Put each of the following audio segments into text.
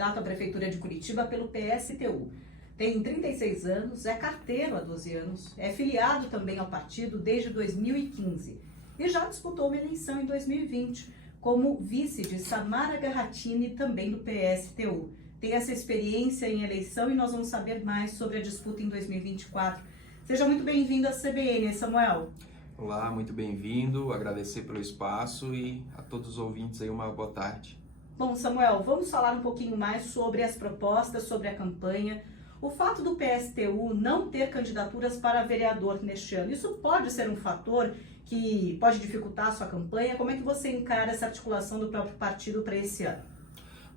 candidato à Prefeitura de Curitiba pelo PSTU. Tem 36 anos, é carteiro há 12 anos, é filiado também ao partido desde 2015 e já disputou uma eleição em 2020 como vice de Samara Garratini, também do PSTU. Tem essa experiência em eleição e nós vamos saber mais sobre a disputa em 2024. Seja muito bem-vindo à CBN, Samuel. Olá, muito bem-vindo, agradecer pelo espaço e a todos os ouvintes aí uma boa tarde. Bom, Samuel, vamos falar um pouquinho mais sobre as propostas, sobre a campanha. O fato do PSTU não ter candidaturas para vereador neste ano, isso pode ser um fator que pode dificultar a sua campanha? Como é que você encara essa articulação do próprio partido para esse ano?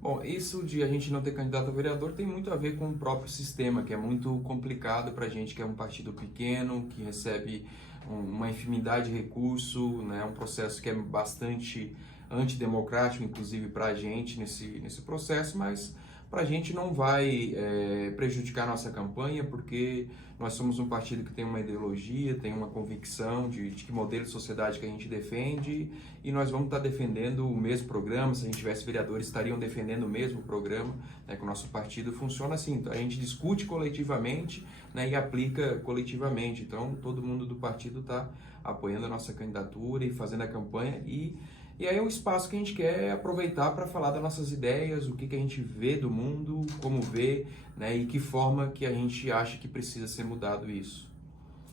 Bom, isso de a gente não ter candidato a vereador tem muito a ver com o próprio sistema, que é muito complicado para a gente, que é um partido pequeno, que recebe uma infinidade de recursos, né? Um processo que é bastante antidemocrático, inclusive para a gente nesse processo, mas para a gente não vai prejudicar a nossa campanha, porque nós somos um partido que tem uma ideologia, tem uma convicção de que modelo de sociedade que a gente defende, e nós vamos estar defendendo o mesmo programa. Se a gente tivesse vereadores, estariam defendendo o mesmo programa, né, que o nosso partido funciona assim. Então, a gente discute coletivamente, né, e aplica coletivamente. Então, todo mundo do partido está apoiando a nossa candidatura e fazendo a campanha, e aí o espaço que a gente quer é aproveitar para falar das nossas ideias, o que a gente vê do mundo, como vê, né, e que forma que a gente acha que precisa ser mudado isso.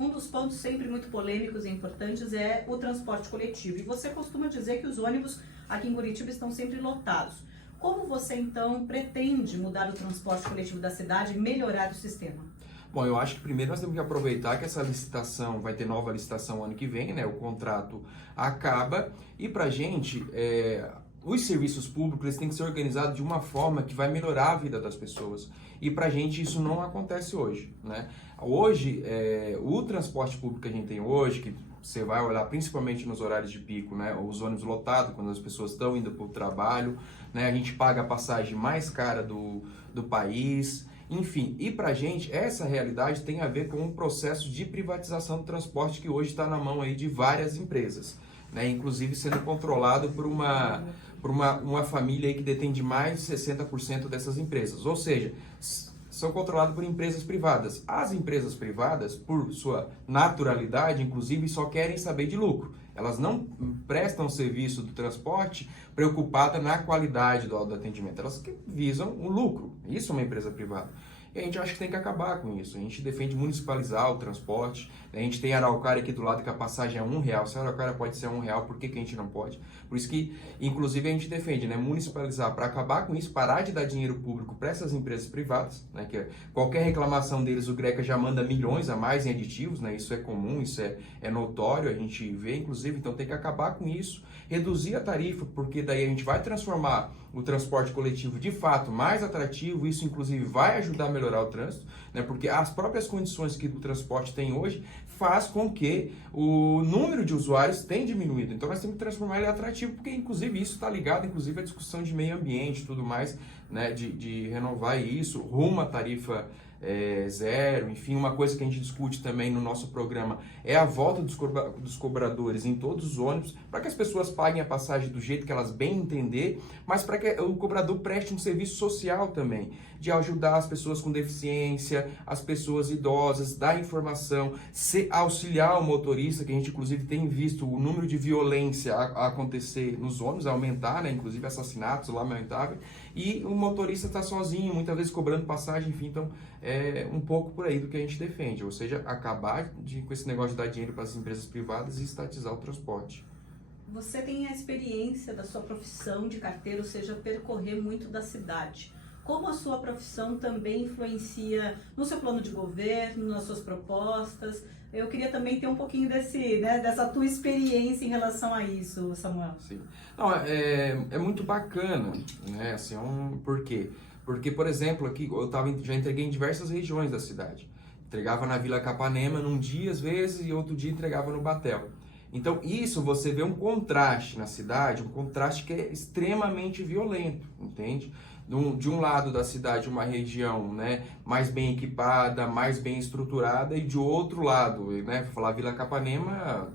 Um dos pontos sempre muito polêmicos e importantes é o transporte coletivo. E você costuma dizer que os ônibus aqui em Curitiba estão sempre lotados. Como você, então, pretende mudar o transporte coletivo da cidade e melhorar o sistema? Bom, eu acho que primeiro nós temos que aproveitar que essa licitação, vai ter nova licitação ano que vem, né? O contrato acaba, e para a gente, os serviços públicos eles têm que ser organizados de uma forma que vai melhorar a vida das pessoas. E para a gente isso não acontece hoje, né? Hoje, o transporte público que a gente tem hoje, que você vai olhar principalmente nos horários de pico, né? Os ônibus lotados, quando as pessoas estão indo para o trabalho, né? A gente paga a passagem mais cara do país. Enfim, e para a gente, essa realidade tem a ver com um processo de privatização do transporte que hoje está na mão aí de várias empresas, né? Inclusive sendo controlado por uma família aí que detém de mais de 60% dessas empresas, ou seja, são controlados por empresas privadas. As empresas privadas, por sua naturalidade, inclusive, só querem saber de lucro. Elas não prestam serviço do transporte preocupada na qualidade do atendimento. Elas visam o lucro. Isso é uma empresa privada. E a gente acha que tem que acabar com isso. A gente defende municipalizar o transporte. A gente tem Araucária aqui do lado que a passagem é R$1. Se a Araucária pode ser R$1, por que a gente não pode? Por isso que, inclusive, a gente defende, né, municipalizar para acabar com isso, parar de dar dinheiro público para essas empresas privadas, né, que qualquer reclamação deles, o Greca já manda milhões a mais em aditivos, né, isso é comum, isso é notório, a gente vê, inclusive, então tem que acabar com isso, reduzir a tarifa, porque daí a gente vai transformar o transporte coletivo de fato mais atrativo, isso inclusive vai ajudar a melhorar o trânsito, né, porque as próprias condições que o transporte tem hoje faz com que o número de usuários tenha diminuído. Então nós temos que transformar ele atrativo, porque inclusive isso está ligado inclusive à discussão de meio ambiente e tudo mais, né, de renovar isso, rumo à tarifa zero. Enfim, uma coisa que a gente discute também no nosso programa é a volta dos cobradores em todos os ônibus, para que as pessoas paguem a passagem do jeito que elas bem entender, mas para que o cobrador preste um serviço social também, de ajudar as pessoas com deficiência, as pessoas idosas, dar informação, auxiliar o motorista, que a gente inclusive tem visto o número de violência acontecer nos ônibus, aumentar, né, inclusive assassinatos lamentáveis, e o motorista está sozinho, muitas vezes cobrando passagem, enfim, então é um pouco por aí do que a gente defende, ou seja, acabar com esse negócio de dar dinheiro para as empresas privadas e estatizar o transporte. Você tem a experiência da sua profissão de carteiro, ou seja, percorrer muito da cidade. Como a sua profissão também influencia no seu plano de governo, nas suas propostas? Eu queria também ter um pouquinho dessa tua experiência em relação a isso, Samuel. Sim. Não, é muito bacana, né? Assim, por quê? Porque, por exemplo, aqui já entreguei em diversas regiões da cidade. Entregava na Vila Capanema num dia, às vezes, e outro dia entregava no Batel. Então, isso você vê um contraste na cidade, um contraste que é extremamente violento, entende? De um lado da cidade, uma região, né, mais bem equipada, mais bem estruturada, e de outro lado, né, falar Vila Capanema,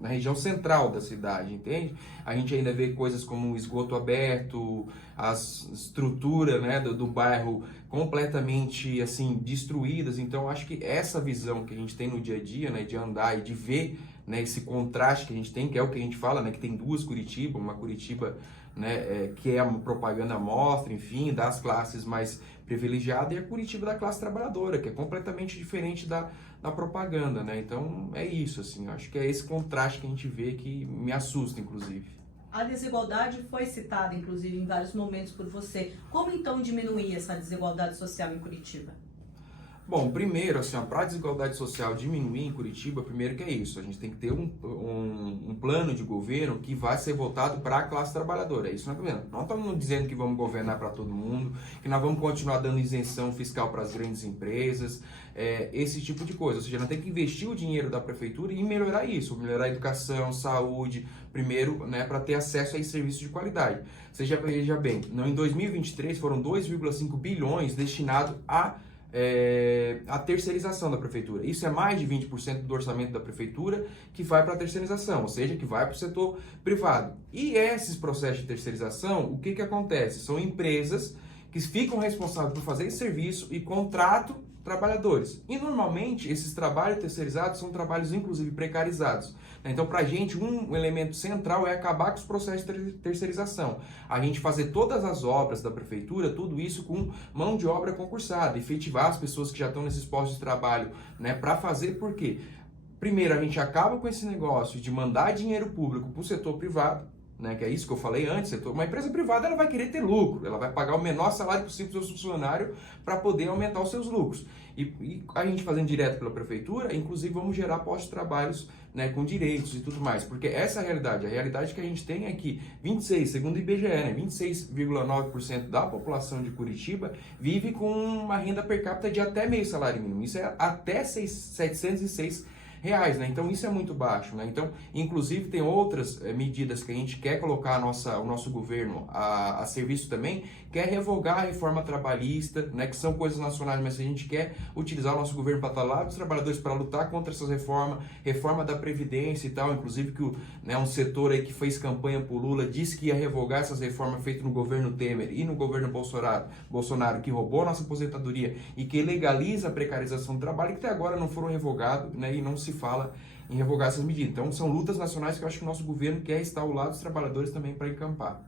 na região central da cidade, entende? A gente ainda vê coisas como o esgoto aberto, a estrutura, né, do bairro completamente assim destruídas. Então acho que essa visão que a gente tem no dia a dia, né, de andar e de ver, né, esse contraste que a gente tem, que é o que a gente fala, né, que tem duas Curitiba, uma Curitiba, né, que é a propaganda mostra, enfim, das classes mais privilegiadas, e a Curitiba da classe trabalhadora, que é completamente diferente da propaganda, né? Então é isso, assim, acho que é esse contraste que a gente vê que me assusta, inclusive. A desigualdade foi citada, inclusive, em vários momentos por você. Como então diminuir essa desigualdade social em Curitiba? Bom, primeiro, assim, para a desigualdade social diminuir em Curitiba, primeiro que é isso, a gente tem que ter um plano de governo que vai ser voltado para a classe trabalhadora, é isso que nós estamos vendo. Não estamos dizendo que vamos governar para todo mundo, que nós vamos continuar dando isenção fiscal para as grandes empresas, esse tipo de coisa, ou seja, nós temos que investir o dinheiro da prefeitura e melhorar isso, melhorar a educação, saúde, primeiro, né, para ter acesso a esse serviço de qualidade. Você já veja bem, em 2023 foram 2,5 bilhões destinados a terceirização da prefeitura. Isso é mais de 20% do orçamento da prefeitura que vai para a terceirização, ou seja, que vai para o setor privado. E esses processos de terceirização, o que acontece? São empresas que ficam responsáveis por fazer esse serviço e contratam trabalhadores. E normalmente esses trabalhos terceirizados são trabalhos inclusive precarizados. Então, para a gente, um elemento central é acabar com os processos de terceirização. A gente fazer todas as obras da prefeitura, tudo isso com mão de obra concursada, efetivar as pessoas que já estão nesses postos de trabalho, né, para fazer, por quê? Primeiro, a gente acaba com esse negócio de mandar dinheiro público para o setor privado, né, que é isso que eu falei antes. Uma empresa privada ela vai querer ter lucro, ela vai pagar o menor salário possível para o seu funcionário para poder aumentar os seus lucros. E a gente fazendo direto pela prefeitura, inclusive vamos gerar postos de trabalhos, né, com direitos e tudo mais, porque essa é a realidade. A realidade que a gente tem é que segundo o IBGE, né, 26,9% da população de Curitiba vive com uma renda per capita de até meio salário mínimo. Isso é até 706 reais, né? Então isso é muito baixo, né? Então, inclusive tem outras medidas que a gente quer colocar o nosso governo a serviço também, que é revogar a reforma trabalhista, né? Que são coisas nacionais, mas a gente quer utilizar o nosso governo para estar lá dos trabalhadores para lutar contra essas reforma da Previdência e tal, inclusive que um setor aí que fez campanha por Lula disse que ia revogar essas reformas feitas no governo Temer e no governo Bolsonaro, que roubou a nossa aposentadoria e que legaliza a precarização do trabalho, que até agora não foram revogados, né? E não se fala em revogar essas medidas. Então, são lutas nacionais que eu acho que o nosso governo quer estar ao lado dos trabalhadores também para encampar.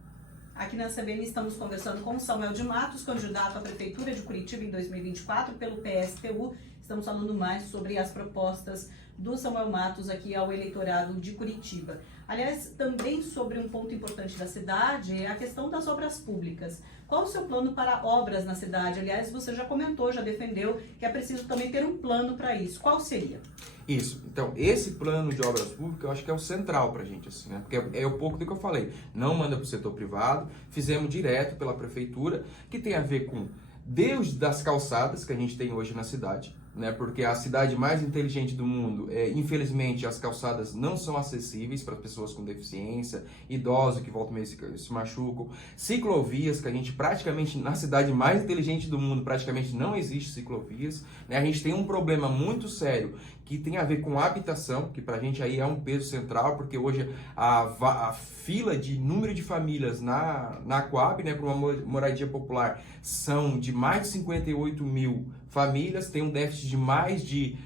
Aqui na CBN estamos conversando com Samuel de Matos, candidato à Prefeitura de Curitiba em 2024 pelo PSTU. Estamos falando mais sobre as propostas do Samuel Matos aqui ao eleitorado de Curitiba. Aliás, também sobre um ponto importante da cidade é a questão das obras públicas. Qual o seu plano para obras na cidade? Aliás, você já comentou, já defendeu que é preciso também ter um plano para isso. Qual seria? Isso. Então, esse plano de obras públicas eu acho que é o central pra gente, assim, né? Porque é um pouco do que eu falei. Não manda pro setor privado, fizemos direto pela prefeitura, que tem a ver com desde das calçadas que a gente tem hoje na cidade, né? Porque a cidade mais inteligente do mundo, infelizmente, as calçadas não são acessíveis para pessoas com deficiência, idosos que voltam meio se machucam, ciclovias, que a gente praticamente, na cidade mais inteligente do mundo, praticamente não existe ciclovias, né? A gente tem um problema muito sério que tem a ver com habitação, que pra gente aí é um peso central, porque hoje a fila de número de famílias na Coab, né, para uma moradia popular, são de mais de 58 mil famílias, tem um déficit de mais de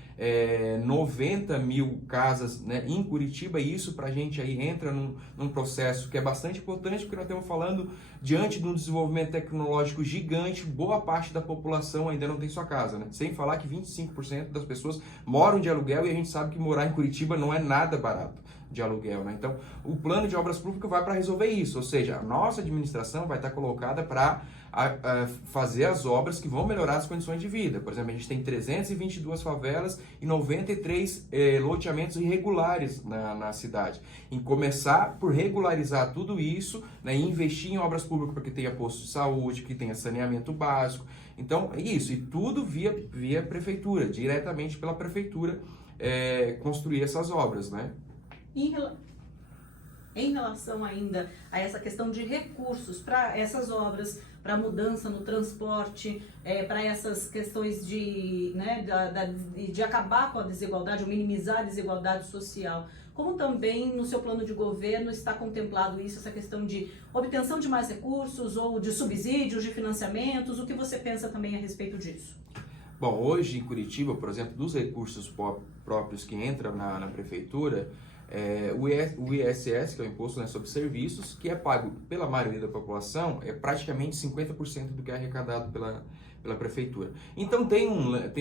90 mil casas, né, em Curitiba, e isso pra gente aí entra num processo que é bastante importante, porque nós estamos falando diante de um desenvolvimento tecnológico gigante, boa parte da população ainda não tem sua casa, né? Sem falar que 25% das pessoas moram de aluguel, e a gente sabe que morar em Curitiba não é nada barato de aluguel, né? Então, o plano de obras públicas vai para resolver isso, ou seja, a nossa administração vai estar colocada para fazer as obras que vão melhorar as condições de vida. Por exemplo, a gente tem 322 favelas e 93 loteamentos irregulares na cidade. Em começar por regularizar tudo isso, né, e investir em obras públicas para que tenha posto de saúde, que tenha saneamento básico. Então, é isso, e tudo via prefeitura, diretamente pela prefeitura, construir essas obras, né? Em relação ainda a essa questão de recursos para essas obras, para a mudança no transporte, para essas questões de, né, de acabar com a desigualdade, ou minimizar a desigualdade social. Como também no seu plano de governo está contemplado isso, essa questão de obtenção de mais recursos ou de subsídios, de financiamentos, o que você pensa também a respeito disso? Bom, hoje em Curitiba, por exemplo, dos recursos próprios que entram na prefeitura, o ISS, que é o Imposto, né, sobre Serviços, que é pago pela maioria da população, é praticamente 50% do que é arrecadado pela prefeitura. Então tem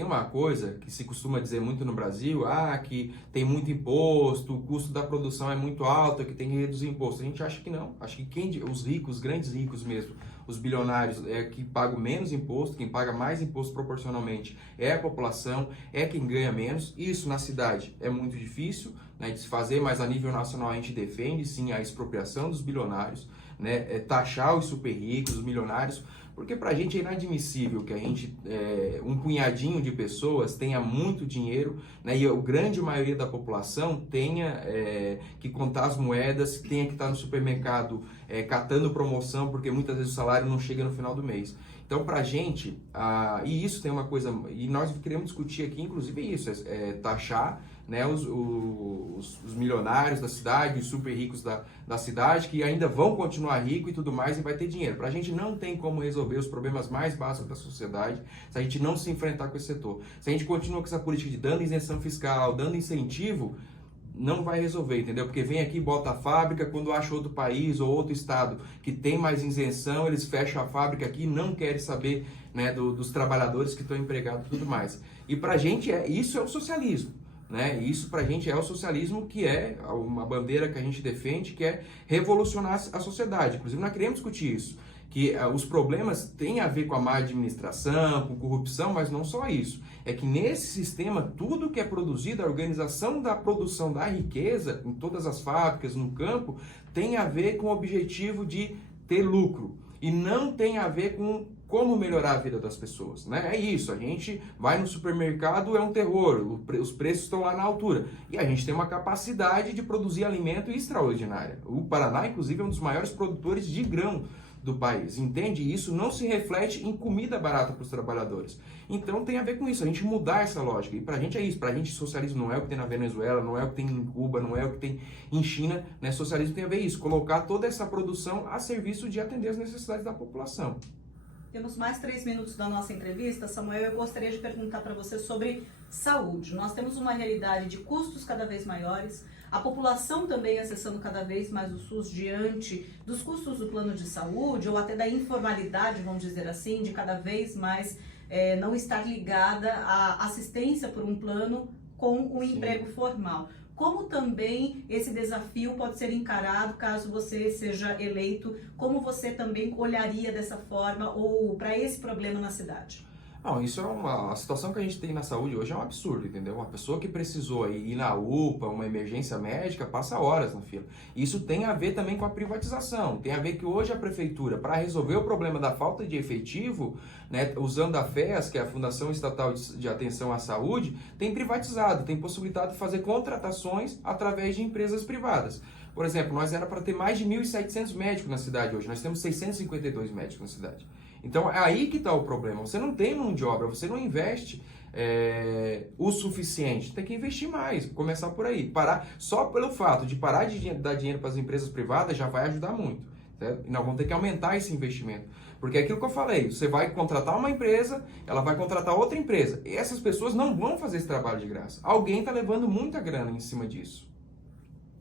uma coisa que se costuma dizer muito no Brasil, que tem muito imposto, o custo da produção é muito alto, que tem que reduzir imposto. A gente acha que não. Acho que os ricos, os grandes ricos mesmo, os bilionários, que pagam menos imposto, quem paga mais imposto proporcionalmente é a população, é quem ganha menos. Isso na cidade é muito difícil, né, de se fazer, mas a nível nacional a gente defende sim a expropriação dos bilionários, né, taxar os super ricos, os milionários, porque para a gente é inadmissível que a gente, um punhadinho de pessoas tenha muito dinheiro, né, e a grande maioria da população tenha que contar as moedas, tenha que estar no supermercado catando promoção, porque muitas vezes o salário não chega no final do mês. Então, para a gente, e isso tem uma coisa, e nós queremos discutir aqui, inclusive isso, taxar, né, os milionários da cidade, os super ricos da cidade, que ainda vão continuar ricos e tudo mais, e vai ter dinheiro. Para a gente não tem como resolver os problemas mais básicos da sociedade se a gente não se enfrentar com esse setor. Se a gente continua com essa política de dando isenção fiscal, dando incentivo, não vai resolver, entendeu? Porque vem aqui, bota a fábrica, quando acha outro país ou outro estado que tem mais isenção, eles fecham a fábrica aqui e não querem saber, né, dos trabalhadores que estão empregados e tudo mais. E pra gente, isso é o socialismo, né? Isso pra gente é o socialismo, que é uma bandeira que a gente defende, que é revolucionar a sociedade. Inclusive, nós queremos discutir isso, que os problemas têm a ver com a má administração, com corrupção, mas não só isso. É que nesse sistema, tudo que é produzido, a organização da produção da riqueza, em todas as fábricas, no campo, tem a ver com o objetivo de ter lucro. E não tem a ver com como melhorar a vida das pessoas, né? É isso, a gente vai no supermercado, é um terror, os preços estão lá na altura. E a gente tem uma capacidade de produzir alimento extraordinária. O Paraná, inclusive, é um dos maiores produtores de grão do país, entende? E isso não se reflete em comida barata para os trabalhadores. Então tem a ver com isso, a gente mudar essa lógica. E pra gente é isso, pra gente socialismo não é o que tem na Venezuela, não é o que tem em Cuba, não é o que tem em China, né? Socialismo tem a ver isso, colocar toda essa produção a serviço de atender as necessidades da população. Temos mais 3 minutos da nossa entrevista, Samuel. Eu gostaria de perguntar para você sobre saúde. Nós temos uma realidade de custos cada vez maiores, a população também acessando cada vez mais o SUS diante dos custos do plano de saúde, ou até da informalidade, vamos dizer assim, de cada vez mais não estar ligada à assistência por um plano com o emprego formal. Como também esse desafio pode ser encarado caso você seja eleito? Como você também olharia dessa forma ou para esse problema na cidade? Não, isso é a situação que a gente tem na saúde hoje é um absurdo, entendeu? Uma pessoa que precisou ir na UPA, uma emergência médica, passa horas na fila. Isso tem a ver também com a privatização. Tem a ver que hoje a prefeitura, para resolver o problema da falta de efetivo, né, usando a FEAS, que é a Fundação Estatal de Atenção à Saúde, tem privatizado, tem possibilitado de fazer contratações através de empresas privadas. Por exemplo, nós era para ter mais de 1.700 médicos na cidade hoje, nós temos 652 médicos na cidade. Então é aí que está o problema, você não tem mão de obra, você não investe o suficiente, tem que investir mais, começar por aí. Parar, só pelo fato de parar de dar dinheiro para as empresas privadas já vai ajudar muito, certo? E nós vamos ter que aumentar esse investimento, porque é aquilo que eu falei, você vai contratar uma empresa, ela vai contratar outra empresa, e essas pessoas não vão fazer esse trabalho de graça, alguém está levando muita grana em cima disso.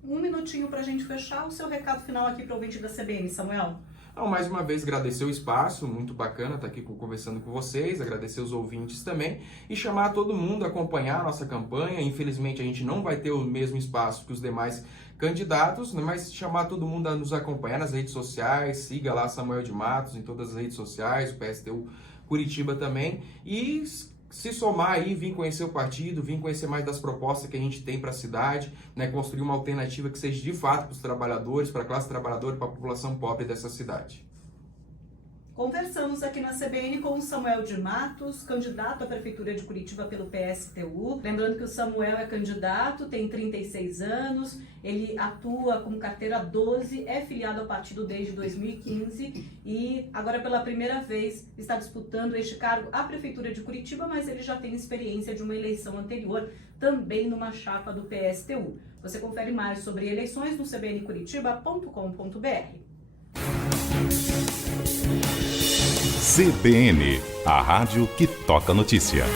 Um minutinho para a gente fechar, o seu recado final aqui para o ouvinte da CBN, Samuel. Então, mais uma vez, agradecer o espaço, muito bacana estar aqui conversando com vocês, agradecer os ouvintes também e chamar todo mundo a acompanhar a nossa campanha. Infelizmente, a gente não vai ter o mesmo espaço que os demais candidatos, né, mas chamar todo mundo a nos acompanhar nas redes sociais, siga lá Samuel de Matos em todas as redes sociais, o PSTU Curitiba também, e se somar aí, vir conhecer o partido, vir conhecer mais das propostas que a gente tem para a cidade, né, construir uma alternativa que seja de fato para os trabalhadores, para a classe trabalhadora e para a população pobre dessa cidade. Conversamos aqui na CBN com o Samuel de Matos, candidato à Prefeitura de Curitiba pelo PSTU. Lembrando que o Samuel é candidato, tem 36 anos, ele atua como carteira 12, é filiado ao partido desde 2015 e agora pela primeira vez está disputando este cargo à Prefeitura de Curitiba, mas ele já tem experiência de uma eleição anterior, também numa chapa do PSTU. Você confere mais sobre eleições no cbncuritiba.com.br. CBN, a rádio que toca notícia.